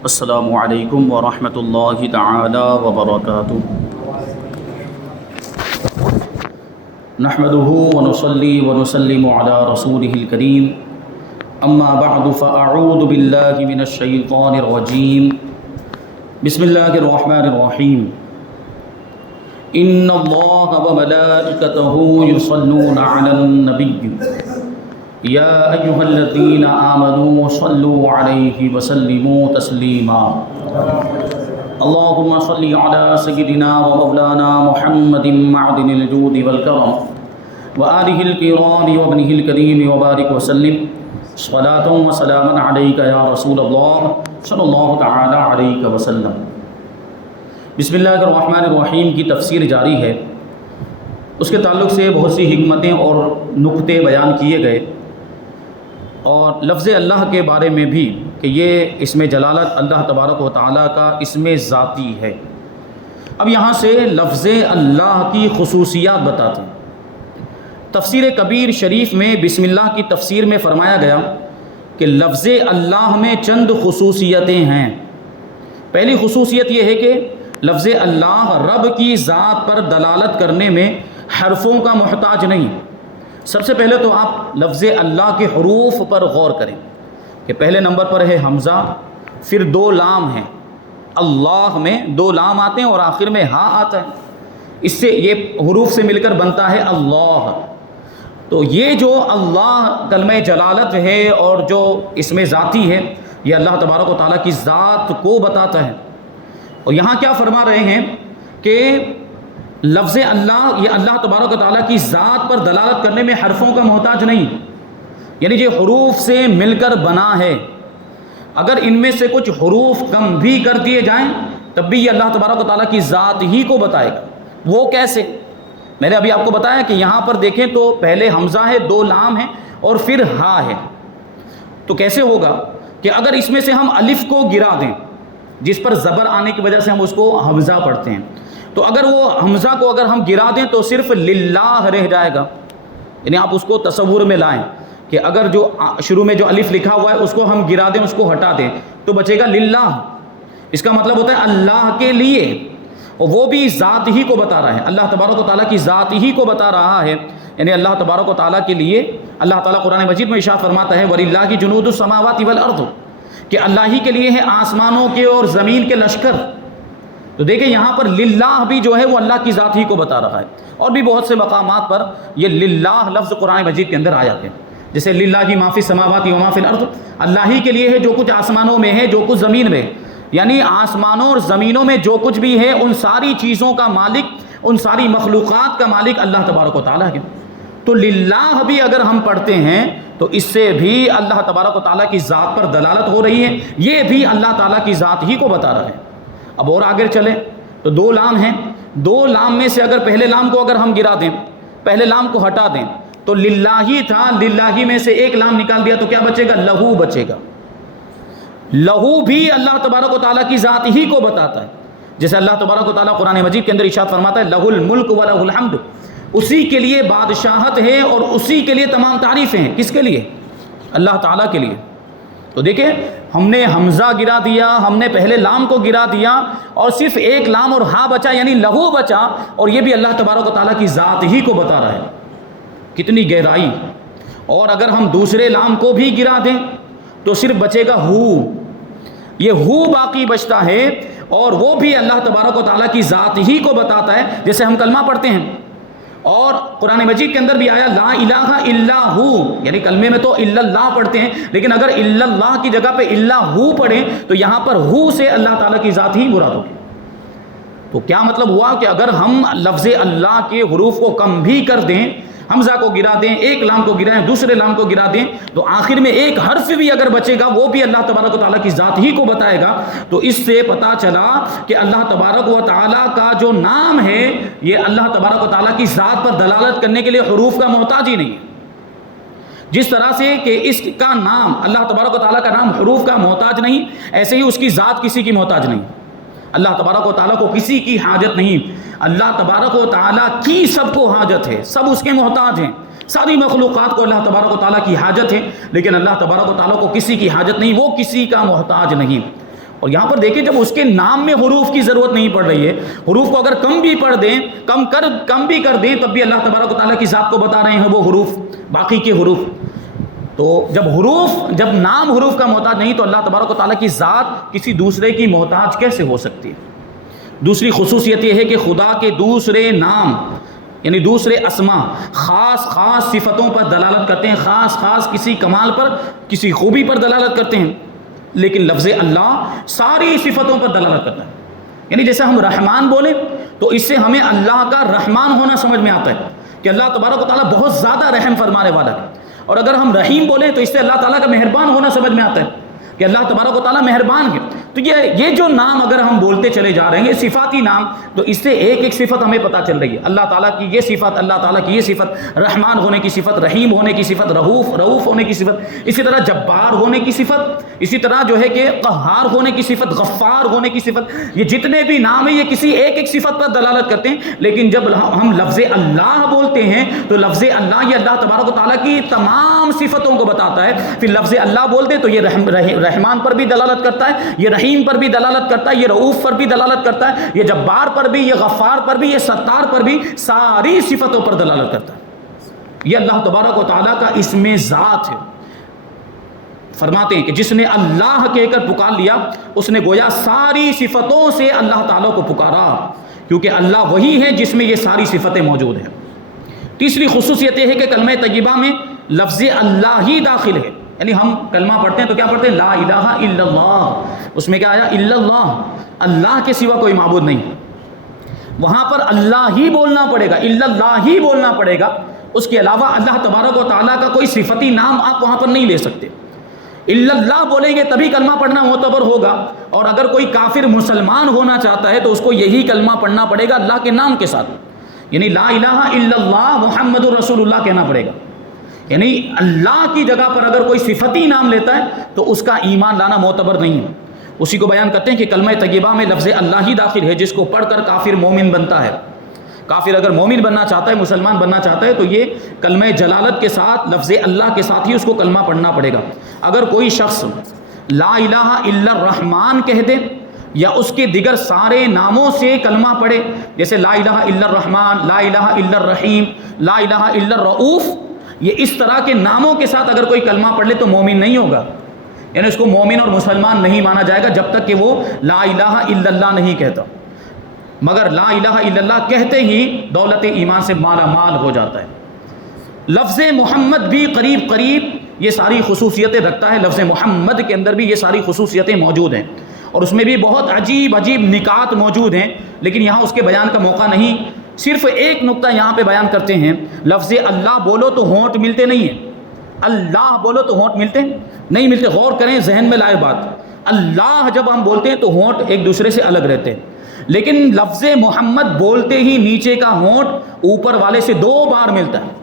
السلام علیکم ورحمۃ اللہ تعالی وبرکاتہ۔ نحمده ونصلي ونسلم على رسوله الكريم، اما بعد فاعوذ باللہ من الشیطان الرجیم، بسم اللہ الرحمن الرحیم۔ ان اللہ وملائکتہ یصلون علی النبی یا ایہا الذین آمنوا صلوا علیہ وسلموا تسلیما۔ اللہم صل علی سیدنا و مولانا محمد معدن الجود والکرم وآلہ الکرام وابنہ الکریم وبارک وسلم صلاۃ و سلاما علیک یا رسول اللہ صلی اللہ تعالی علیہ وسلم۔ بسم اللہ الرحمن الرحیم کی تفسیر جاری ہے۔ اس کے تعلق سے بہت سی حکمتیں اور نکتے بیان کیے گئے، اور لفظ اللہ کے بارے میں بھی کہ یہ اسم جلالت اللہ تبارک و تعالیٰ کا اسم ذاتی ہے۔ اب یہاں سے لفظ اللہ کی خصوصیات بتاتے ہیں۔ تفسیر کبیر شریف میں بسم اللہ کی تفسیر میں فرمایا گیا کہ لفظ اللہ میں چند خصوصیتیں ہیں۔ پہلی خصوصیت یہ ہے کہ لفظ اللہ رب کی ذات پر دلالت کرنے میں حرفوں کا محتاج نہیں۔ سب سے پہلے تو آپ لفظ اللہ کے حروف پر غور کریں کہ پہلے نمبر پر ہے حمزہ، پھر دو لام ہیں۔ اللہ میں دو لام آتے ہیں اور آخر میں ہاں آتا ہے، اس سے یہ حروف سے مل کر بنتا ہے اللہ۔ تو یہ جو اللہ کلمہ جلالت ہے اور جو اسم ذاتی ہے، یہ اللہ تبارک و تعالیٰ کی ذات کو بتاتا ہے۔ اور یہاں کیا فرما رہے ہیں کہ لفظ اللہ یہ اللہ تبارک و تعالیٰ کی ذات پر دلالت کرنے میں حرفوں کا محتاج نہیں، یعنی یہ حروف سے مل کر بنا ہے۔ اگر ان میں سے کچھ حروف کم بھی کر دیے جائیں تب بھی یہ اللہ تبارک و تعالیٰ کی ذات ہی کو بتائے گا۔ وہ کیسے؟ میں نے ابھی آپ کو بتایا کہ یہاں پر دیکھیں تو پہلے حمزہ ہے، دو لام ہے اور پھر ہا ہے۔ تو کیسے ہوگا کہ اگر اس میں سے ہم الف کو گرا دیں، جس پر زبر آنے کی وجہ سے ہم اس کو حمزہ پڑھتے ہیں، تو اگر وہ حمزہ کو اگر ہم گرا دیں تو صرف للہ رہ جائے گا۔ یعنی آپ اس کو تصور میں لائیں کہ اگر جو شروع میں جو الف لکھا ہوا ہے اس کو ہم گرا دیں، اس کو ہٹا دیں تو بچے گا للہ۔ اس کا مطلب ہوتا ہے اللہ کے لیے، اور وہ بھی ذات ہی کو بتا رہا ہے، اللہ تبارک و تعالیٰ کی ذات ہی کو بتا رہا ہے، یعنی اللہ تبارک و تعالیٰ کے لیے۔ اللہ تعالیٰ قرآن مجید میں ارشاد فرماتا ہے وَلِلَّهِ جُنُودُ السَّمَاوَاتِ وَالْأَرْضِ، کہ اللہ ہی کے لیے ہے آسمانوں کے اور زمین کے لشکر۔ تو دیکھیں یہاں پر للہ بھی جو ہے وہ اللہ کی ذات ہی کو بتا رہا ہے، اور بھی بہت سے مقامات پر یہ للہ لفظ قرآن مجید کے اندر آ جاتے ہیں، جیسے للہ ما فی السماوات و ما فی الارض، اللہ ہی کے لیے ہے جو کچھ آسمانوں میں ہے، جو کچھ زمین میں ہے، یعنی آسمانوں اور زمینوں میں جو کچھ بھی ہے ان ساری چیزوں کا مالک، ان ساری مخلوقات کا مالک اللہ تبارک و تعالیٰ ہے۔ تو للہ بھی اگر ہم پڑھتے ہیں تو اس سے بھی اللہ تبارک و تعالیٰ کی ذات پر دلالت ہو رہی ہے، یہ بھی اللہ تعالیٰ کی ذات ہی کو بتا رہا ہے۔ اب اور آگے چلیں تو دو لام ہیں، دو لام میں سے اگر پہلے لام کو اگر ہم گرا دیں، پہلے لام کو ہٹا دیں تو للہ تھا، للہ میں سے ایک لام نکال دیا تو کیا بچے گا؟ لہو بچے گا۔ لہو بھی اللہ تبارک و تعالیٰ کی ذات ہی کو بتاتا ہے، جیسے اللہ تبارک و تعالیٰ قرآن مجید کے اندر ارشاد فرماتا ہے لہ الملک و لہ الحمد، اسی کے لیے بادشاہت ہے اور اسی کے لیے تمام تعریفیں ہیں۔ کس کے لیے؟ اللہ تعالیٰ کے لیے۔ تو دیکھیں ہم نے حمزہ گرا دیا، ہم نے پہلے لام کو گرا دیا اور صرف ایک لام اور ہا بچا، یعنی لہو بچا، اور یہ بھی اللہ تبارک و تعالیٰ کی ذات ہی کو بتا رہا ہے۔ کتنی گہرائی! اور اگر ہم دوسرے لام کو بھی گرا دیں تو صرف بچے گا ہو، یہ ہو باقی بچتا ہے، اور وہ بھی اللہ تبارک و تعالیٰ کی ذات ہی کو بتاتا ہے۔ جیسے ہم کلمہ پڑھتے ہیں اور قرآن مجید کے اندر بھی آیا لا الہ الا ہو، یعنی کلمے میں تو الا اللہ پڑھتے ہیں، لیکن اگر الا اللہ کی جگہ پہ الا ہو پڑھیں تو یہاں پر ہو سے اللہ تعالیٰ کی ذات ہی مراد ہوگی۔ تو کیا مطلب ہوا کہ اگر ہم لفظ اللہ کے حروف کو کم بھی کر دیں، حمزہ کو گرا دیں، ایک لام کو گرائیں، دوسرے لام کو گرا دیں، تو آخر میں ایک حرف بھی اگر بچے گا وہ بھی اللہ تبارک و تعالیٰ کی ذات ہی کو بتائے گا۔ تو اس سے پتہ چلا کہ اللہ تبارک و تعالیٰ کا جو نام ہے یہ اللہ تبارک و تعالیٰ کی ذات پر دلالت کرنے کے لیے حروف کا محتاج ہی نہیں ہے۔ جس طرح سے کہ اس کا نام اللہ تبارک و تعالیٰ کا نام حروف کا محتاج نہیں، ایسے ہی اس کی ذات کسی کی محتاج نہیں۔ اللہ تبارک و تعالیٰ کو کسی کی حاجت نہیں، اللہ تبارک و تعالیٰ کی سب کو حاجت ہے، سب اس کے محتاج ہیں۔ ساری مخلوقات کو اللہ تبارک و تعالیٰ کی حاجت ہے، لیکن اللہ تبارک و تعالیٰ کو کسی کی حاجت نہیں، وہ کسی کا محتاج نہیں۔ اور یہاں پر دیکھیں جب اس کے نام میں حروف کی ضرورت نہیں پڑ رہی ہے، حروف کو اگر کم بھی پڑھ دیں، کم بھی کر دیں، تب بھی اللہ تبارک و تعالیٰ کی ذات کو بتا رہے ہیں وہ حروف، باقی کے حروف. تو جب نام حروف کا محتاج نہیں تو اللہ تبارک و تعالیٰ کی ذات کسی دوسرے کی محتاج کیسے ہو سکتی ہے؟ دوسری خصوصیت یہ ہے کہ خدا کے دوسرے نام یعنی دوسرے اسما خاص صفتوں پر دلالت کرتے ہیں، خاص کسی کمال پر، کسی خوبی پر دلالت کرتے ہیں، لیکن لفظ اللہ ساری صفتوں پر دلالت کرتا ہے. یعنی جیسے ہم رحمان بولیں تو اس سے ہمیں اللہ کا رحمان ہونا سمجھ میں آتا ہے کہ اللہ تبارک و تعالیٰ بہت زیادہ رحم فرمانے والا ہے. اور اگر ہم رحیم بولیں تو اس سے اللہ تعالیٰ کا مہربان ہونا سمجھ میں آتا ہے کہ اللہ تبارک و تعالیٰ مہربان ہے. تو یہ جو نام اگر ہم بولتے چلے جا رہے ہیں صفاتی نام، تو اس سے ایک صفت ہمیں پتہ چل رہی ہے، اللہ تعالیٰ کی یہ صفت، اللہ تعالیٰ کی یہ صفت، رحمان ہونے کی صفت، رحیم ہونے کی صفت، رؤوف ہونے کی صفت، اسی طرح جبار ہونے کی صفت، اسی طرح جو ہے کہ قہار ہونے کی صفت، غفار ہونے کی صفت. یہ جتنے بھی نام ہیں یہ کسی ایک صفت پر دلالت کرتے ہیں. لیکن جب ہم لفظ اللہ بولتے ہیں تو لفظ اللہ یہ اللہ تبارک و تعالیٰ کی تمام صفتوں کو بتاتا ہے. پھر لفظ اللہ بولتے تو یہ رحمان پر بھی دلالت کرتا ہے، یہ رحیم پر بھی دلالت کرتا ہے، یہ رؤوف پر بھی دلالت کرتا ہے، یہ جبار پر بھی، یہ غفار پر بھی، یہ ستار پر بھی، ساری صفتوں پر دلالت کرتا ہے. یہ اللہ تبارک و تعالیٰ کا اسم ذات ہے. فرماتے ہیں کہ جس نے اللہ کہہ کر پکار لیا اس نے گویا ساری صفتوں سے اللہ تعالیٰ کو پکارا، کیونکہ اللہ وہی ہے جس میں یہ ساری صفتیں موجود ہیں. تیسری خصوصیت یہ ہے کہ کلمہ طیبہ میں لفظ اللہ ہی داخل ہے. یعنی ہم کلمہ پڑھتے ہیں تو کیا پڑھتے ہیں؟ لا الہ الا اللہ. اس میں کیا آیا؟ الا اللہ، اللہ کے سوا کوئی معبود نہیں. وہاں پر اللہ ہی بولنا پڑے گا، الا اللہ ہی بولنا پڑے گا. اس کے علاوہ اللہ تبارک و تعالیٰ کا کوئی صفتی نام آپ وہاں پر نہیں لے سکتے. الا اللہ بولیں گے تبھی کلمہ پڑھنا معتبر ہوگا. اور اگر کوئی کافر مسلمان ہونا چاہتا ہے تو اس کو یہی کلمہ پڑھنا پڑے گا اللہ کے نام کے ساتھ، یعنی لا الہ الا اللہ محمد الرسول اللہ کہنا پڑے گا. یعنی اللہ کی جگہ پر اگر کوئی صفتی نام لیتا ہے تو اس کا ایمان لانا معتبر نہیں ہے. اسی کو بیان کرتے ہیں کہ کلمہ طیبہ میں لفظ اللہ ہی داخل ہے، جس کو پڑھ کر کافر مومن بنتا ہے. کافر اگر مومن بننا چاہتا ہے، مسلمان بننا چاہتا ہے، تو یہ کلمہ جلالت کے ساتھ لفظ اللہ کے ساتھ ہی اس کو کلمہ پڑھنا پڑے گا. اگر کوئی شخص لا الہ الا الرحمن کہہ دے یا اس کے دیگر سارے ناموں سے کلمہ پڑھے، جیسے لا الہ الا الرحمن، لا الہ الا الرحیم، لا الہ الا الرؤوف، یہ اس طرح کے ناموں کے ساتھ اگر کوئی کلمہ پڑھ لے تو مومن نہیں ہوگا. یعنی اس کو مومن اور مسلمان نہیں مانا جائے گا جب تک کہ وہ لا الہ الا اللہ نہیں کہتا. مگر لا الہ الا اللہ کہتے ہی دولت ایمان سے مالا مال ہو جاتا ہے. لفظ محمد بھی قریب یہ ساری خصوصیتیں رکھتا ہے. لفظ محمد کے اندر بھی یہ ساری خصوصیتیں موجود ہیں اور اس میں بھی بہت عجیب نکات موجود ہیں، لیکن یہاں اس کے بیان کا موقع نہیں. صرف ایک نقطہ یہاں پہ بیان کرتے ہیں. لفظ اللہ بولو تو ہونٹ ملتے نہیں ہیں، اللہ بولو تو ہونٹ ملتے نہیں ملتے. غور کریں، ذہن میں لائے بات. اللہ جب ہم بولتے ہیں تو ہونٹ ایک دوسرے سے الگ رہتے ہیں، لیکن لفظ محمد بولتے ہی نیچے کا ہونٹ اوپر والے سے 2 بار ملتا ہے.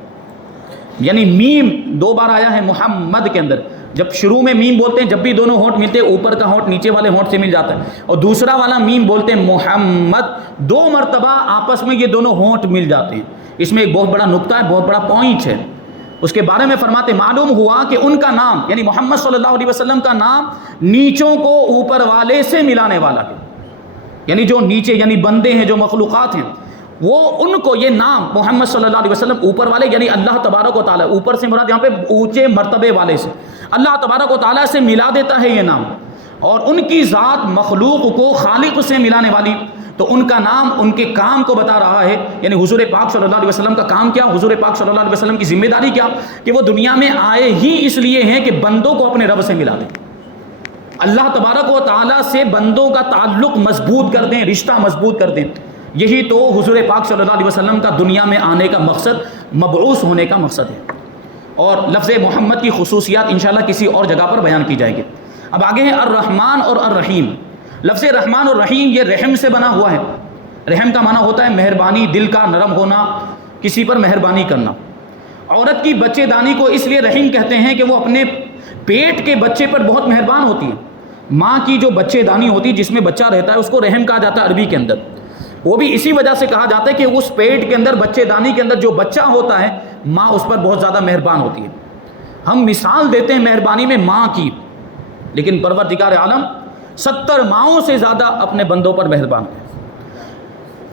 یعنی میم 2 بار آیا ہے محمد کے اندر. جب شروع میں میم بولتے ہیں، جب بھی دونوں ہونٹ ملتے ہیں، اوپر کا ہونٹ نیچے والے ہونٹ سے مل جاتا ہے. اور دوسرا والا میم بولتے ہیں محمد، 2 مرتبہ آپس میں یہ دونوں ہونٹ مل جاتے ہیں. اس میں ایک بہت بڑا نقطہ ہے، بہت بڑا پوائنٹ ہے. اس کے بارے میں فرماتے معلوم ہوا کہ ان کا نام یعنی محمد صلی اللہ علیہ وسلم کا نام نیچوں کو اوپر والے سے ملانے والا ہے. یعنی جو نیچے یعنی بندے ہیں، جو مخلوقات ہیں، وہ ان کو یہ نام محمد صلی اللہ علیہ وسلم اوپر والے یعنی اللہ تبارک و تعالیٰ، اوپر سے مراد یہاں پہ اونچے مرتبے والے سے، اللہ تبارک و تعالیٰ سے ملا دیتا ہے یہ نام. اور ان کی ذات مخلوق کو خالق سے ملانے والی، تو ان کا نام ان کے کام کو بتا رہا ہے. یعنی حضور پاک صلی اللہ علیہ وسلم کا کام کیا، حضور پاک صلی اللہ علیہ وسلم کی ذمہ داری کیا، کہ وہ دنیا میں آئے ہی اس لیے ہیں کہ بندوں کو اپنے رب سے ملا دیں، اللہ تبارک و تعالیٰ سے بندوں کا تعلق مضبوط کر دیں، رشتہ مضبوط کر دیں. یہی تو حضور پاک صلی اللہ علیہ وسلم کا دنیا میں آنے کا مقصد، مبعوث ہونے کا مقصد ہے. اور لفظ محمد کی خصوصیات انشاءاللہ کسی اور جگہ پر بیان کی جائے گی. اب آگے ہیں الرحمن اور الرحیم. لفظ رحمان اور رحیم یہ رحم سے بنا ہوا ہے. رحم کا معنی ہوتا ہے مہربانی، دل کا نرم ہونا، کسی پر مہربانی کرنا. عورت کی بچے دانی کو اس لیے رحیم کہتے ہیں کہ وہ اپنے پیٹ کے بچے پر بہت مہربان ہوتی ہے. ماں کی جو بچے دانی ہوتی ہے، جس میں بچہ رہتا ہے، اس کو رحم کہا جاتا ہے عربی کے اندر. وہ بھی اسی وجہ سے کہا جاتا ہے کہ اس پیٹ کے اندر بچے دانی کے اندر جو بچہ ہوتا ہے، ماں اس پر بہت زیادہ مہربان ہوتی ہے. ہم مثال دیتے ہیں مہربانی میں ماں کی، لیکن پروردگار عالم 70 ماؤں سے زیادہ اپنے بندوں پر مہربان ہے۔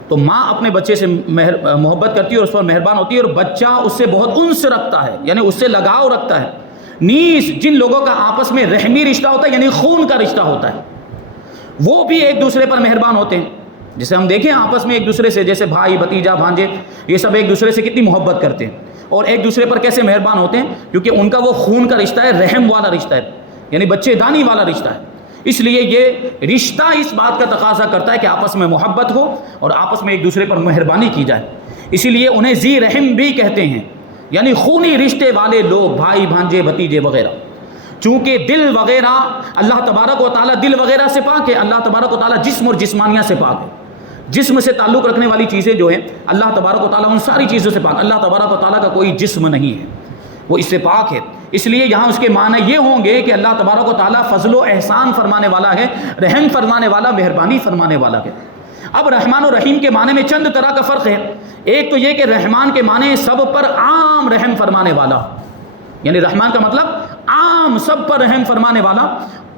تو ماں اپنے بچے سے محبت کرتی ہے اور اس پر مہربان ہوتی ہے، اور بچہ اس سے بہت انس رکھتا ہے، یعنی اس سے لگاؤ رکھتا ہے۔ نیز جن لوگوں کا آپس میں رحمی رشتہ ہوتا ہے، یعنی خون کا رشتہ ہوتا ہے، وہ بھی ایک دوسرے پر مہربان ہوتے ہیں۔ جسے ہم دیکھیں آپس میں ایک دوسرے سے، جیسے بھائی بھتیجا بھانجے، یہ سب ایک دوسرے سے کتنی محبت کرتے ہیں اور ایک دوسرے پر کیسے مہربان ہوتے ہیں، کیونکہ ان کا وہ خون کا رشتہ ہے، رحم والا رشتہ ہے، یعنی بچے دانی والا رشتہ ہے۔ اس لیے یہ رشتہ اس بات کا تقاضا کرتا ہے کہ آپس میں محبت ہو اور آپس میں ایک دوسرے پر مہربانی کی جائے۔ اسی لیے انہیں ذی رحم بھی کہتے ہیں، یعنی خونی رشتے والے لوگ، بھائی بھانجے بھتیجے وغیرہ۔ چونکہ دل وغیرہ اللہ تبارک و تعالیٰ دل وغیرہ سے پاک ہے، اللہ تبارک و تعالیٰ جسم اور جسمانیہ سے پاک ہے۔ جسم سے تعلق رکھنے والی چیزیں جو ہیں اللہ تبارک و تعالیٰ ان ساری چیزوں سے پاک، اللہ تبارک و تعالیٰ کا کوئی جسم نہیں ہے، وہ اس سے پاک ہے۔ اس لیے یہاں اس کے معنی یہ ہوں گے کہ اللہ تبارک و تعالیٰ فضل و احسان فرمانے والا ہے، رحم فرمانے والا، مہربانی فرمانے والا ہے۔ اب رحمان و رحیم کے معنی میں چند طرح کا فرق ہے۔ ایک تو یہ کہ رحمان کے معنی سب پر عام رحم فرمانے والا، یعنی رحمان کا مطلب عام سب پر رحم فرمانے والا،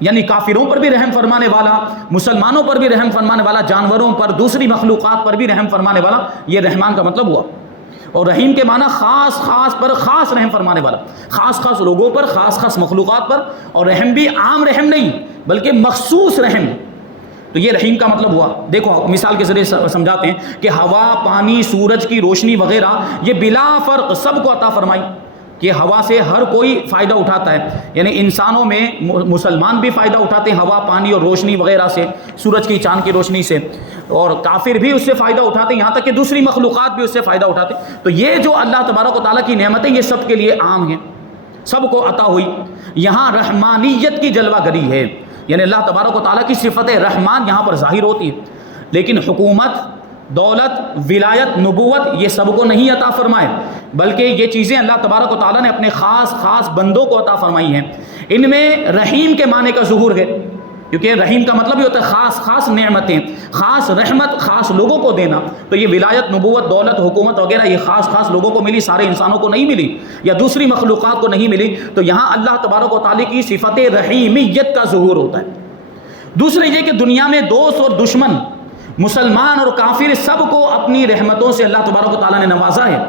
یعنی کافروں پر بھی رحم فرمانے والا، مسلمانوں پر بھی رحم فرمانے والا، جانوروں پر، دوسری مخلوقات پر بھی رحم فرمانے والا، یہ رحمان کا مطلب ہوا۔ اور رحیم کے معنی خاص خاص پر خاص رحم فرمانے والا، خاص خاص لوگوں پر، خاص خاص مخلوقات پر، اور رحم بھی عام رحم نہیں بلکہ مخصوص رحم۔ تو یہ رحیم کا مطلب ہوا۔ دیکھو مثال کے ذریعے سمجھاتے ہیں کہ ہوا، پانی، سورج کی روشنی وغیرہ یہ بلا فرق سب کو عطا فرمائی، کہ ہوا سے ہر کوئی فائدہ اٹھاتا ہے، یعنی انسانوں میں مسلمان بھی فائدہ اٹھاتے ہیں ہوا، پانی اور روشنی وغیرہ سے، سورج کی، چاند کی روشنی سے، اور کافر بھی اس سے فائدہ اٹھاتے ہیں، یہاں تک کہ دوسری مخلوقات بھی اس سے فائدہ اٹھاتے ہیں۔ تو یہ جو اللہ تبارک و تعالیٰ کی نعمتیں یہ سب کے لیے عام ہیں، سب کو عطا ہوئی۔ یہاں رحمانیت کی جلوہ گری ہے، یعنی اللہ تبارک و تعالیٰ کی صفت رحمان یہاں پر ظاہر ہوتی ہے، لیکن حکومت، دولت، ولایت، نبوت یہ سب کو نہیں عطا فرمائے، بلکہ یہ چیزیں اللہ تبارک و تعالیٰ نے اپنے خاص خاص بندوں کو عطا فرمائی ہیں۔ ان میں رحیم کے معنی کا ظہور ہے، کیونکہ رحیم کا مطلب یہ ہوتا ہے خاص خاص نعمتیں، خاص رحمت خاص لوگوں کو دینا۔ تو یہ ولایت، نبوت، دولت، حکومت وغیرہ یہ خاص خاص لوگوں کو ملی، سارے انسانوں کو نہیں ملی یا دوسری مخلوقات کو نہیں ملی۔ تو یہاں اللہ تبارک و تعالیٰ کی صفت رحیمیت کا ظہور ہوتا ہے۔ دوسرے یہ کہ دنیا میں دوست اور دشمن، مسلمان اور کافر، سب کو اپنی رحمتوں سے اللہ تبارک و تعالیٰ نے نوازا ہے۔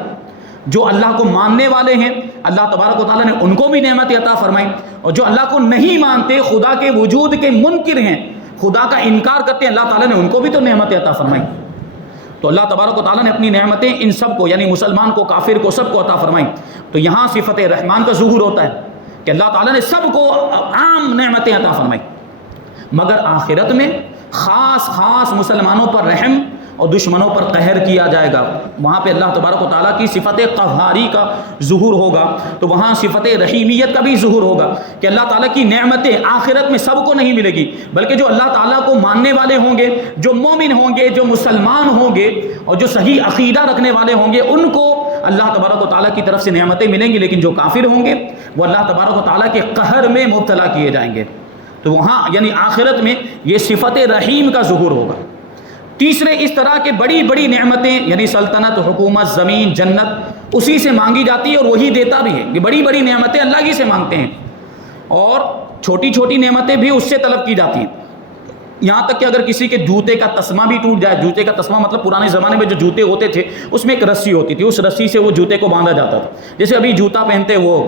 جو اللہ کو ماننے والے ہیں اللہ تبارک و تعالیٰ نے ان کو بھی نعمت عطا فرمائی، اور جو اللہ کو نہیں مانتے، خدا کے وجود کے منکر ہیں، خدا کا انکار کرتے ہیں، اللہ تعالیٰ نے ان کو بھی تو نعمت عطا فرمائی۔ تو اللہ تبارک و تعالیٰ نے اپنی نعمتیں ان سب کو، یعنی مسلمان کو، کافر کو، سب کو عطا فرمائی۔ تو یہاں صفت رحمان کا ظہور ہوتا ہے کہ اللہ تعالیٰ نے سب کو عام نعمتیں عطا فرمائی، مگر آخرت میں خاص خاص مسلمانوں پر رحم اور دشمنوں پر قہر کیا جائے گا۔ وہاں پہ اللہ تبارک و تعالیٰ کی صفت قہاری کا ظہور ہوگا، تو وہاں صفت رحیمیت کا بھی ظہور ہوگا کہ اللہ تعالیٰ کی نعمتیں آخرت میں سب کو نہیں ملے گی، بلکہ جو اللہ تعالیٰ کو ماننے والے ہوں گے، جو مومن ہوں گے، جو مسلمان ہوں گے اور جو صحیح عقیدہ رکھنے والے ہوں گے، ان کو اللہ تبارک و تعالیٰ کی طرف سے نعمتیں ملیں گی، لیکن جو کافر ہوں گے وہ اللہ تبارک و تعالیٰ کے قہر میں مبتلا کیے جائیں گے۔ تو وہاں یعنی آخرت میں یہ صفت رحیم کا ظہور ہوگا۔ تیسرے، اس طرح کے بڑی بڑی نعمتیں یعنی سلطنت، حکومت، زمین، جنت اسی سے مانگی جاتی ہے اور وہی دیتا بھی ہے۔ یہ بڑی بڑی نعمتیں اللہ ہی سے مانگتے ہیں، اور چھوٹی چھوٹی نعمتیں بھی اس سے طلب کی جاتی ہیں۔ یہاں تک کہ اگر کسی کے جوتے کا تسمہ بھی ٹوٹ جائے، جوتے کا تسمہ مطلب پرانے زمانے میں جو جوتے ہوتے تھے اس میں ایک رسی ہوتی تھی، اس رسی سے وہ جوتے کو باندھا جاتا تھا۔ جیسے ابھی جوتا پہنتے، وہ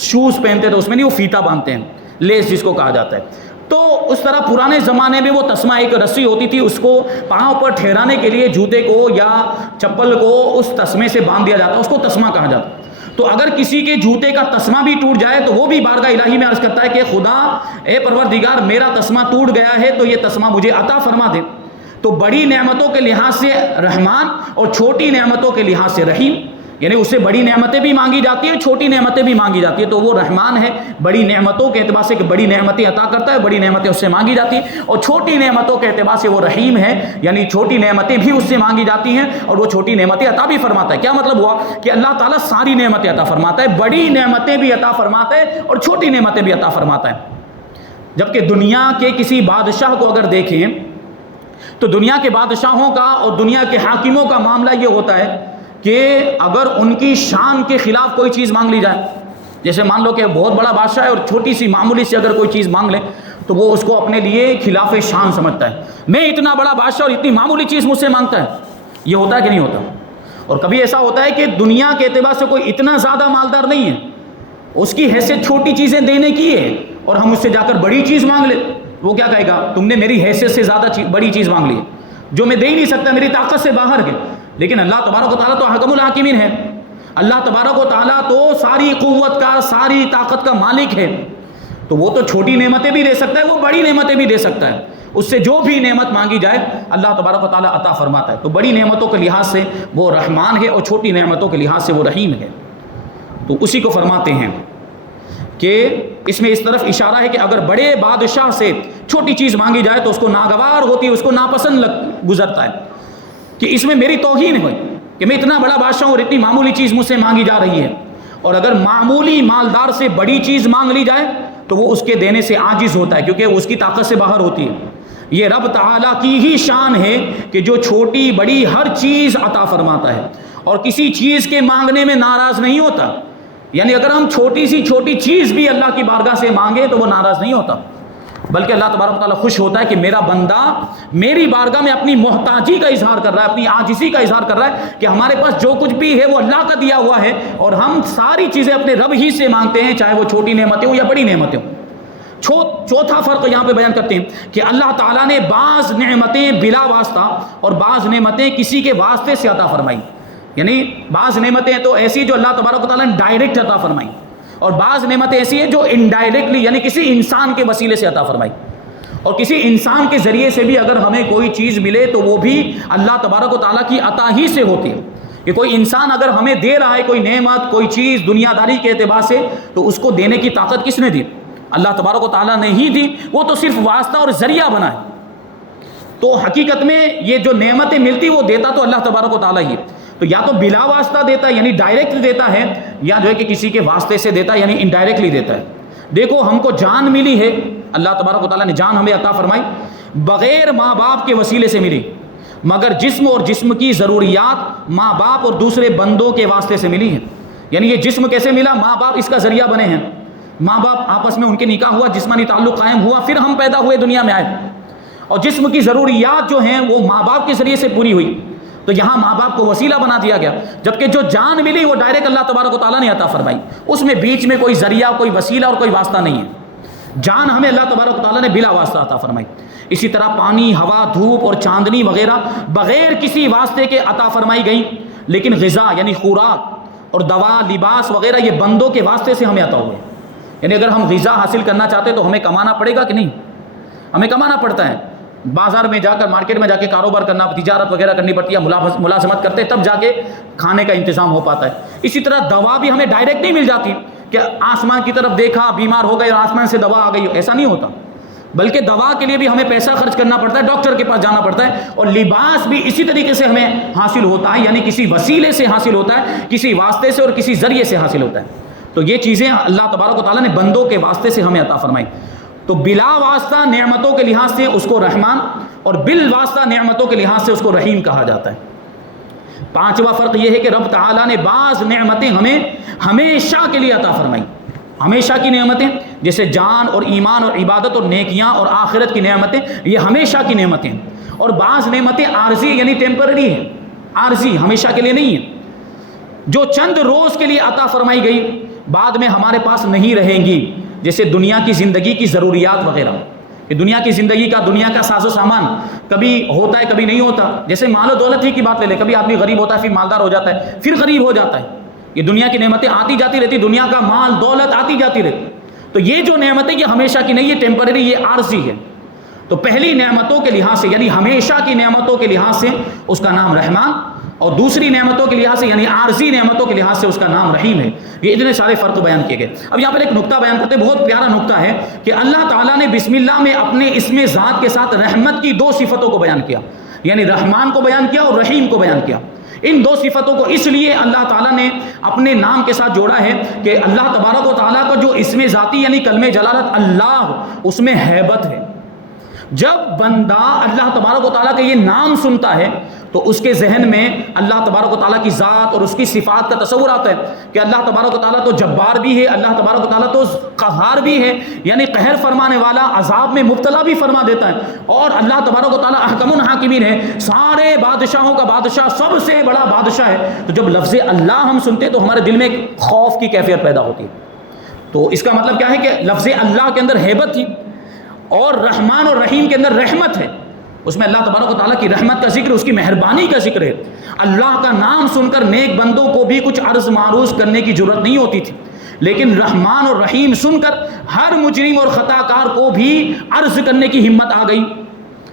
شوز پہنتے تو اس میں نہیں، وہ فیتا باندھتے ہیں، لیس جس کو کہا جاتا ہے۔ تو اس طرح پرانے زمانے میں وہ تسمہ ایک رسی ہوتی تھی، اس کو پاؤں پر ٹھہرانے کے لیے جوتے کو یا چپل کو اس تسمے سے باندھ دیا جاتا، اس کو تسمہ کہا جاتا۔ تو اگر کسی کے جوتے کا تسمہ بھی ٹوٹ جائے تو وہ بھی بارگاہ الہی میں عرض کرتا ہے کہ خدا، اے پروردگار، میرا تسمہ ٹوٹ گیا ہے تو یہ تسمہ مجھے عطا فرما دے۔ تو بڑی نعمتوں کے لحاظ سے رحمان اور چھوٹی نعمتوں کے لحاظ سے رحیم، یعنی اس سے بڑی نعمتیں بھی مانگی جاتی ہیں، چھوٹی نعمتیں بھی مانگی جاتی ہیں۔ تو وہ رحمان ہے بڑی نعمتوں کے اعتبار سے کہ بڑی نعمتیں عطا کرتا ہے، بڑی نعمتیں اس سے مانگی جاتی ہیں، اور چھوٹی نعمتوں کے اعتبار سے وہ رحیم ہے، یعنی چھوٹی نعمتیں بھی اس سے مانگی جاتی ہیں اور وہ چھوٹی نعمتیں عطا بھی فرماتا ہے۔ کیا مطلب ہوا کہ اللہ تعالیٰ ساری نعمتیں عطا فرماتا ہے، بڑی نعمتیں بھی عطا فرماتا ہے اور چھوٹی نعمتیں بھی عطا فرماتا ہے۔ جبکہ دنیا کے کسی بادشاہ کو اگر دیکھیں تو دنیا کے بادشاہوں کا اور دنیا کے حاکموں کا معاملہ یہ ہوتا ہے کہ اگر ان کی شان کے خلاف کوئی چیز مانگ لی جائے، جیسے مان لو کہ بہت بڑا بادشاہ ہے اور چھوٹی سی معمولی سی اگر کوئی چیز مانگ لیں تو وہ اس کو اپنے لیے خلاف شان سمجھتا ہے. میں اتنا بڑا بادشاہ اور اتنی معمولی چیز مجھ سے مانگتا ہے. یہ ہوتا ہے کہ نہیں ہوتا؟ اور کبھی ایسا ہوتا ہے کہ دنیا کے اعتبار سے کوئی اتنا زیادہ مالدار نہیں ہے, اس کی حیثیت چھوٹی چیزیں دینے کی ہے, اور ہم اس سے جا کر بڑی چیز مانگ لے. وہ کیا کہے گا؟ تم نے میری حیثیت سے زیادہ بڑی چیز مانگ لی ہے, جو میں دے ہی نہیں سکتا, میری طاقت سے باہر ہے. لیکن اللہ تبارک و تعالیٰ تو حکم الحاکمین ہے. اللہ تبارک و تعالیٰ تو ساری قوت کا, ساری طاقت کا مالک ہے. تو وہ تو چھوٹی نعمتیں بھی دے سکتا ہے, وہ بڑی نعمتیں بھی دے سکتا ہے. اس سے جو بھی نعمت مانگی جائے اللہ تبارک و تعالیٰ عطا فرماتا ہے. تو بڑی نعمتوں کے لحاظ سے وہ رحمان ہے, اور چھوٹی نعمتوں کے لحاظ سے وہ رحیم ہے. تو اسی کو فرماتے ہیں کہ اس میں اس طرف اشارہ ہے کہ اگر بڑے بادشاہ سے چھوٹی چیز مانگی جائے تو اس کو ناگوار ہوتی ہے, اس کو ناپسند گزرتا ہے کہ اس میں میری توہین ہوئی کہ میں اتنا بڑا بادشاہ ہوں اور اتنی معمولی چیز مجھ سے مانگی جا رہی ہے. اور اگر معمولی مالدار سے بڑی چیز مانگ لی جائے تو وہ اس کے دینے سے عاجز ہوتا ہے, کیونکہ اس کی طاقت سے باہر ہوتی ہے. یہ رب تعالیٰ کی ہی شان ہے کہ جو چھوٹی بڑی ہر چیز عطا فرماتا ہے اور کسی چیز کے مانگنے میں ناراض نہیں ہوتا. یعنی اگر ہم چھوٹی سی چھوٹی چیز بھی اللہ کی بارگاہ سے مانگے تو وہ ناراض نہیں ہوتا, بلکہ اللہ تبارک و تعالیٰ خوش ہوتا ہے کہ میرا بندہ میری بارگاہ میں اپنی محتاجی کا اظہار کر رہا ہے, اپنی عاجزی کا اظہار کر رہا ہے کہ ہمارے پاس جو کچھ بھی ہے وہ اللہ کا دیا ہوا ہے, اور ہم ساری چیزیں اپنے رب ہی سے مانگتے ہیں, چاہے وہ چھوٹی نعمتیں ہوں یا بڑی نعمتیں ہوں. چوتھا فرق یہاں پہ بیان کرتے ہیں کہ اللہ تعالیٰ نے بعض نعمتیں بلا واسطہ اور بعض نعمتیں کسی کے واسطے سے عطا فرمائی. یعنی بعض نعمتیں تو ایسی جو اللہ تبارک و تعالیٰ نے ڈائریکٹ عطا فرمائی, اور بعض نعمتیں ایسی ہیں جو انڈائریکٹلی یعنی کسی انسان کے وسیلے سے عطا فرمائی. اور کسی انسان کے ذریعے سے بھی اگر ہمیں کوئی چیز ملے تو وہ بھی اللہ تبارک و تعالیٰ کی عطا ہی سے ہوتی ہے. کہ کوئی انسان اگر ہمیں دے رہا ہے کوئی نعمت, کوئی چیز دنیا داری کے اعتبار سے, تو اس کو دینے کی طاقت کس نے دی؟ اللہ تبارک و تعالیٰ نے ہی دی. وہ تو صرف واسطہ اور ذریعہ بنا ہے. تو حقیقت میں یہ جو نعمتیں ملتی وہ دیتا تو اللہ تبارک و تعالیٰ ہی. تو یا تو بلا واسطہ دیتا ہے یعنی ڈائریکٹ دیتا ہے, یا جو ہے کہ کسی کے واسطے سے دیتا ہے یعنی انڈائریکٹلی دیتا ہے. دیکھو ہم کو جان ملی ہے, اللہ تبارک و تعالیٰ نے جان ہمیں عطا فرمائی, بغیر ماں باپ کے وسیلے سے ملی, مگر جسم اور جسم کی ضروریات ماں باپ اور دوسرے بندوں کے واسطے سے ملی ہیں. یعنی یہ جسم کیسے ملا؟ ماں باپ اس کا ذریعہ بنے ہیں. ماں باپ آپس میں ان کے نکاح ہوا, جسمانی تعلق قائم ہوا, پھر ہم پیدا ہوئے, دنیا میں آئے, اور جسم کی ضروریات جو ہیں وہ ماں باپ کے ذریعے سے پوری ہوئی. تو یہاں ماں باپ کو وسیلہ بنا دیا گیا, جبکہ جو جان ملی وہ ڈائریکٹ اللہ تبارک و تعالیٰ نے عطا فرمائی. اس میں بیچ میں کوئی ذریعہ, کوئی وسیلہ اور کوئی واسطہ نہیں ہے. جان ہمیں اللہ تبارک و تعالیٰ نے بلا واسطہ عطا فرمائی. اسی طرح پانی, ہوا, دھوپ اور چاندنی وغیرہ بغیر کسی واسطے کے عطا فرمائی گئی, لیکن غذا یعنی خوراک اور دوا, لباس وغیرہ یہ بندوں کے واسطے سے ہمیں عطا ہوئے. یعنی اگر ہم غذا حاصل کرنا چاہتے تو ہمیں کمانا پڑے گا کہ نہیں؟ ہمیں کمانا پڑتا ہے. بازار میں جا کر, مارکیٹ میں جا کے کاروبار کرنا, تجارت وغیرہ کرنی پڑتی ہے, ملازمت کرتے تب جا کے کھانے کا انتظام ہو پاتا ہے. اسی طرح دوا بھی ہمیں ڈائریکٹ نہیں مل جاتی کہ آسمان کی طرف دیکھا, بیمار ہو گئے اور آسمان سے دوا آ گئی, ایسا نہیں ہوتا. بلکہ دوا کے لیے بھی ہمیں پیسہ خرچ کرنا پڑتا ہے, ڈاکٹر کے پاس جانا پڑتا ہے. اور لباس بھی اسی طریقے سے ہمیں حاصل ہوتا ہے, یعنی کسی وسیلے سے حاصل ہوتا ہے, کسی واسطے سے اور کسی ذریعے سے حاصل ہوتا ہے. تو یہ چیزیں اللہ تبارک و تعالیٰ نے بندوں کے واسطے سے ہمیں عطا فرمائی. تو بلا واسطہ نعمتوں کے لحاظ سے اس کو رحمان, اور بال واسطہ نعمتوں کے لحاظ سے اس کو رحیم کہا جاتا ہے. پانچواں فرق یہ ہے کہ رب تعالیٰ نے بعض نعمتیں ہمیں ہمیشہ کے لیے عطا فرمائی. ہمیشہ کی نعمتیں جیسے جان اور ایمان اور عبادت اور نیکیاں اور آخرت کی نعمتیں, یہ ہمیشہ کی نعمتیں. اور بعض نعمتیں عارضی یعنی ٹیمپرری ہیں, عارضی, ہمیشہ کے لیے نہیں ہیں, جو چند روز کے لیے عطا فرمائی گئی بعد میں ہمارے پاس نہیں رہیں گی. جیسے دنیا کی زندگی کی ضروریات وغیرہ, کہ دنیا کی زندگی کا, دنیا کا ساز و سامان کبھی ہوتا ہے کبھی نہیں ہوتا. جیسے مال و دولت ہی کی بات لے لیں, کبھی آدمی غریب ہوتا ہے پھر مالدار ہو جاتا ہے, پھر غریب ہو جاتا ہے. یہ دنیا کی نعمتیں آتی جاتی رہتی, دنیا کا مال دولت آتی جاتی رہتی. تو یہ جو نعمتیں یہ ہمیشہ کی نہیں, یہ ٹیمپرری, یہ عارضی ہے. تو پہلی نعمتوں کے لحاظ سے یعنی ہمیشہ کی نعمتوں کے لحاظ سے اس کا نام رحمان, اور دوسری نعمتوں کے لحاظ سے یعنی عارضی نعمتوں کے لحاظ سے اس کا نام رحیم ہے. یہ اتنے سارے فرق بیان کیے گئے. اب یہاں پر ایک نقطہ بیان کرتے ہیں, بہت پیارا نقطہ ہے کہ اللہ تعالیٰ نے بسم اللہ میں اپنے اسم ذات کے ساتھ رحمت کی دو صفتوں کو بیان کیا, یعنی رحمان کو بیان کیا اور رحیم کو بیان کیا. ان دو صفتوں کو اس لیے اللہ تعالیٰ نے اپنے نام کے ساتھ جوڑا ہے کہ اللہ تبارک و تعالیٰ کا جو اسم ذاتی یعنی کلمہ جلالت اللہ, اس میں ہیبت ہے. جب بندہ اللہ تبارک و تعالیٰ کا یہ نام سنتا ہے تو اس کے ذہن میں اللہ تبارک و تعالیٰ کی ذات اور اس کی صفات کا تصور آتا ہے کہ اللہ تبارک و تعالیٰ تو جبار بھی ہے، اللہ تبارک و تعالیٰ تو قہار بھی ہے، یعنی قہر فرمانے والا، عذاب میں مبتلا بھی فرما دیتا ہے، اور اللہ تبارک و تعالیٰ احکم الحاکمین ہے، سارے بادشاہوں کا بادشاہ، سب سے بڑا بادشاہ ہے۔ تو جب لفظ اللہ ہم سنتے تو ہمارے دل میں ایک خوف کی کیفیت پیدا ہوتی ہے۔ تو اس کا مطلب کیا ہے کہ لفظ اللہ کے اندر ہیبت تھی، اور رحمان اور رحیم کے اندر رحمت ہے، اس میں اللہ تبارک و تعالیٰ کی رحمت کا ذکر، اس کی مہربانی کا ذکر ہے۔ اللہ کا نام سن کر نیک بندوں کو بھی کچھ عرض معروض کرنے کی ضرورت نہیں ہوتی تھی، لیکن رحمان اور رحیم سن کر ہر مجرم اور خطا کار کو بھی عرض کرنے کی ہمت آ گئی۔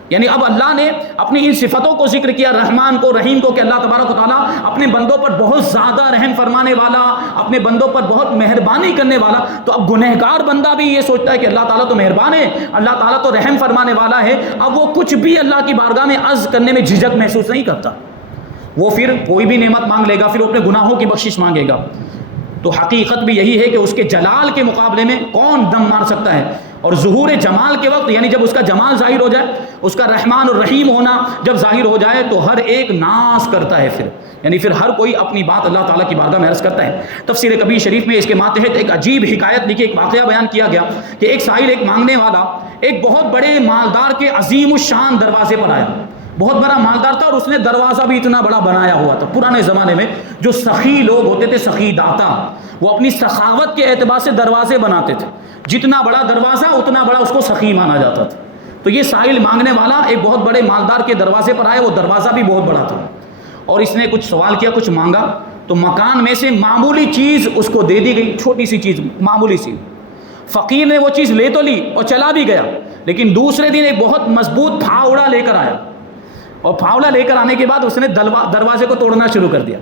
یعنی اب اللہ نے اپنی ان صفتوں کو ذکر کیا، رحمان کو، رحیم کو، کہ اللہ تبارک و تعالیٰ اپنے بندوں پر بہت زیادہ رحم فرمانے والا، اپنے بندوں پر بہت مہربانی کرنے والا۔ تو اب گنہگار بندہ بھی یہ سوچتا ہے کہ اللہ تعالیٰ تو مہربان ہے، اللہ تعالیٰ تو رحم فرمانے والا ہے، اب وہ کچھ بھی اللہ کی بارگاہ میں عرض کرنے میں جھجک محسوس نہیں کرتا، وہ پھر کوئی بھی نعمت مانگ لے گا، پھر وہ اپنے گناہوں کی بخشش مانگے گا۔ تو حقیقت بھی یہی ہے کہ اس کے جلال کے مقابلے میں کون دم مار سکتا ہے، اور ظہور جمال کے وقت، یعنی جب اس کا جمال ظاہر ہو جائے، اس کا رحمان اور رحیم ہونا جب ظاہر ہو جائے تو ہر ایک ناز کرتا ہے، پھر ہر کوئی اپنی بات اللہ تعالیٰ کی بارگاہ میں عرض کرتا ہے۔ تفسیر کبیر شریف میں اس کے ماتحت ایک عجیب حکایت لکھی، ایک واقعہ بیان کیا گیا کہ ایک سائل، ایک مانگنے والا ایک بہت بڑے مالدار کے عظیم الشان دروازے پر آیا، بہت بڑا مالدار تھا، اور اس نے دروازہ بھی اتنا بڑا بنایا ہوا تھا۔ پرانے زمانے میں جو سخی لوگ ہوتے تھے، سخی داتا، وہ اپنی سخاوت کے اعتبار سے دروازے بناتے تھے، جتنا بڑا دروازہ اتنا بڑا اس کو سخی مانا جاتا تھا۔ تو یہ سائل مانگنے والا ایک بہت بڑے مالدار کے دروازے پر آیا، وہ دروازہ بھی بہت بڑا تھا، اور اس نے کچھ سوال کیا، کچھ مانگا، تو مکان میں سے معمولی چیز اس کو دے دی گئی، چھوٹی سی چیز، معمولی سی۔ فقیر نے وہ چیز لے تو لی اور چلا بھی گیا، لیکن دوسرے دن ایک بہت مضبوط پھاوڑا لے کر آیا، اور پھاوڑا لے کر آنے کے بعد اس نے دروازے کو توڑنا شروع کر دیا۔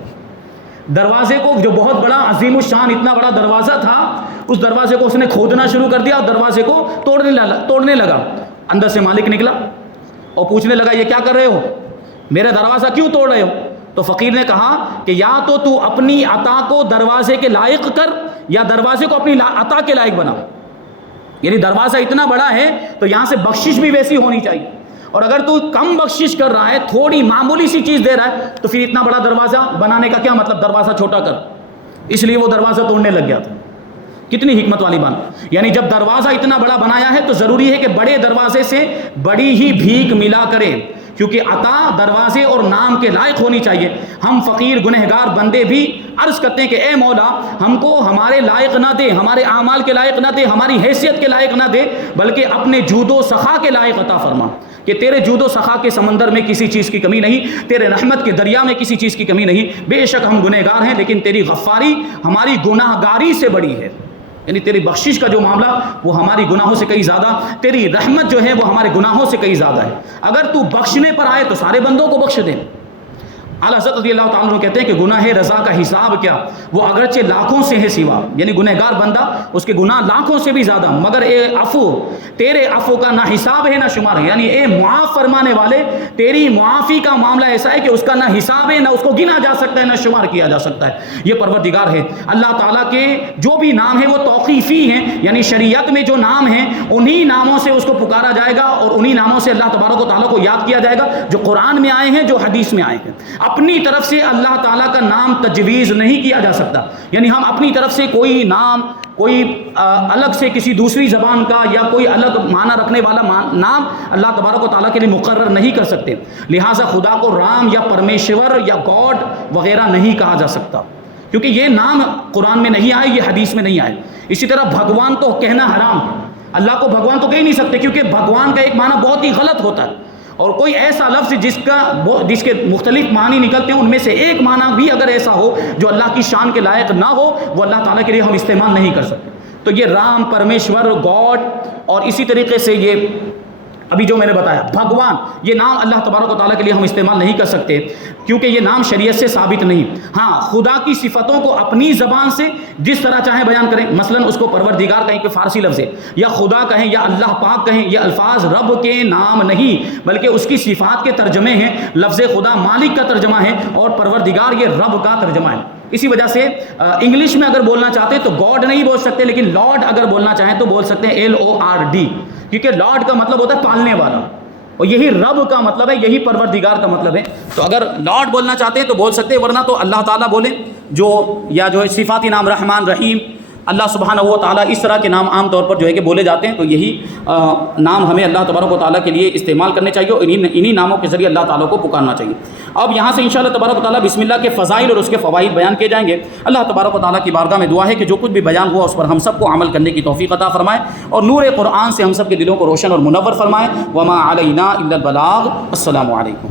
دروازے کو، جو بہت بڑا عظیم الشان اتنا بڑا دروازہ تھا، اس دروازے کو اس نے کھودنا شروع کر دیا اور دروازے کو توڑنے لگا۔ اندر سے مالک نکلا اور پوچھنے لگا، یہ کیا کر رہے ہو، میرا دروازہ کیوں توڑ رہے ہو؟ تو فقیر نے کہا کہ یا تو اپنی عطا کو دروازے کے لائق کر، یا دروازے کو اپنی عطا کے لائق بنا۔ یعنی دروازہ اتنا بڑا ہے تو یہاں سے بخشش بھی ویسی ہونی چاہیے، اور اگر تو کم بخشش کر رہا ہے، تھوڑی معمولی سی چیز دے رہا ہے، تو پھر اتنا بڑا دروازہ بنانے کا کیا مطلب، دروازہ چھوٹا کر۔ اس لیے وہ دروازہ توڑنے لگ گیا تھا۔ کتنی حکمت والی بات، یعنی جب دروازہ اتنا بڑا بنایا ہے تو ضروری ہے کہ بڑے دروازے سے بڑی ہی بھیک ملا کرے، کیونکہ عطا دروازے اور نام کے لائق ہونی چاہیے۔ ہم فقیر گنہگار بندے بھی عرض کرتے ہیں کہ اے مولا، ہم کو ہمارے لائق نہ دے، ہمارے اعمال کے لائق نہ دے، ہماری حیثیت کے لائق نہ دے، بلکہ اپنے جود و سخا کے لائق عطا فرما، کہ تیرے جود و سخا کے سمندر میں کسی چیز کی کمی نہیں، تیرے رحمت کے دریا میں کسی چیز کی کمی نہیں۔ بے شک ہم گنہگار ہیں، لیکن تیری غفاری ہماری گناہ گاری سے بڑی ہے، یعنی تیری بخشش کا جو معاملہ وہ ہماری گناہوں سے کئی زیادہ، تیری رحمت جو ہے وہ ہمارے گناہوں سے کئی زیادہ ہے۔ اگر تو بخشنے پر آئے تو سارے بندوں کو بخش دے۔ اعلیٰ حضرت رضی اللہ تعالیٰ عنہ کہتے ہیں کہ گناہ رضا کا حساب کیا، وہ اگرچہ لاکھوں سے ہے سوا، یعنی گنہگار بندہ اس کے گناہ لاکھوں سے بھی زیادہ، مگر اے عفو، تیرے عفو کا نہ حساب ہے نہ شمار ہے، یعنی اے معاف فرمانے والے، تیری معافی کا معاملہ ایسا ہے کہ اس کا نہ حساب ہے، نہ اس کو گنا جا سکتا ہے، نہ شمار کیا جا سکتا ہے۔ یہ پروردگار ہے۔ اللہ تعالیٰ کے جو بھی نام ہیں وہ توقیفی ہیں، یعنی شریعت میں جو نام ہیں انہی ناموں سے اس کو پکارا جائے گا، اور انہی ناموں سے اللہ تبارک و تعالیٰ کو یاد کیا جائے گا، جو قرآن میں آئے ہیں، جو حدیث میں آئے ہیں۔ اپنی طرف سے اللہ تعالیٰ کا نام تجویز نہیں کیا جا سکتا، یعنی ہم اپنی طرف سے کوئی نام، کوئی الگ سے کسی دوسری زبان کا یا کوئی الگ معنی رکھنے والا نام اللہ تبارک و تعالیٰ کے لیے مقرر نہیں کر سکتے، لہٰذا خدا کو رام یا پرمیشور یا گاڈ وغیرہ نہیں کہا جا سکتا، کیونکہ یہ نام قرآن میں نہیں آئے، یہ حدیث میں نہیں آئے۔ اسی طرح بھگوان تو کہنا حرام ہے، اللہ کو بھگوان تو کہہ نہیں سکتے، کیونکہ بھگوان کا ایک معنی بہت ہی غلط ہوتا ہے، اور کوئی ایسا لفظ جس کے مختلف معنی نکلتے ہیں، ان میں سے ایک معنی بھی اگر ایسا ہو جو اللہ کی شان کے لائق نہ ہو، وہ اللہ تعالیٰ کے لیے ہم استعمال نہیں کر سکتے۔ تو یہ رام، پرمیشور، گاڈ، اور اسی طریقے سے یہ ابھی جو میں نے بتایا بھگوان، یہ نام اللہ تبارک و تعالیٰ کے لیے ہم استعمال نہیں کر سکتے، کیونکہ یہ نام شریعت سے ثابت نہیں۔ ہاں، خدا کی صفتوں کو اپنی زبان سے جس طرح چاہیں بیان کریں، مثلا اس کو پروردگار کہیں کہ فارسی لفظ ہے، یا خدا کہیں یا اللہ پاک کہیں، یہ الفاظ رب کے نام نہیں بلکہ اس کی صفات کے ترجمے ہیں۔ لفظ خدا مالک کا ترجمہ ہے، اور پروردگار یہ رب کا ترجمہ ہے۔ اسی وجہ سے انگلش میں اگر بولنا چاہتے تو گاڈ نہیں بول سکتے، لیکن لارڈ اگر بولنا چاہیں تو بول سکتے ہیں LORD، کیونکہ لارڈ کا مطلب ہوتا ہے پالنے والا، اور یہی رب کا مطلب ہے، یہی پروردگار کا مطلب ہے۔ تو اگر لارڈ بولنا چاہتے ہیں تو بول سکتے ہیں، ورنہ تو اللہ تعالیٰ بولیں، جو یا جو ہے صفاتی نام رحمان رحیم، اللہ سبحانہ و تعالیٰ، اس طرح کے نام عام طور پر جو ہے کہ بولے جاتے ہیں۔ تو یہی نام ہمیں اللہ تبارک و تعالیٰ کے لیے استعمال کرنے چاہیے، اور انہی ناموں کے ذریعے اللہ تعالیٰ کو پکارنا چاہیے۔ اب یہاں سے انشاءاللہ تبارک و تعالیٰ بسم اللہ کے فضائل اور اس کے فوائد بیان کیے جائیں گے۔ اللہ تبارک و تعالیٰ کی بارگاہ میں دعا ہے کہ جو کچھ بھی بیان ہوا اس پر ہم سب کو عمل کرنے کی توفیق عطا فرمائے، اور نور قرآن سے ہم سب کے دلوں کو روشن اور منور فرمائے۔ وما علینا الا البلاغ۔ السلام علیکم۔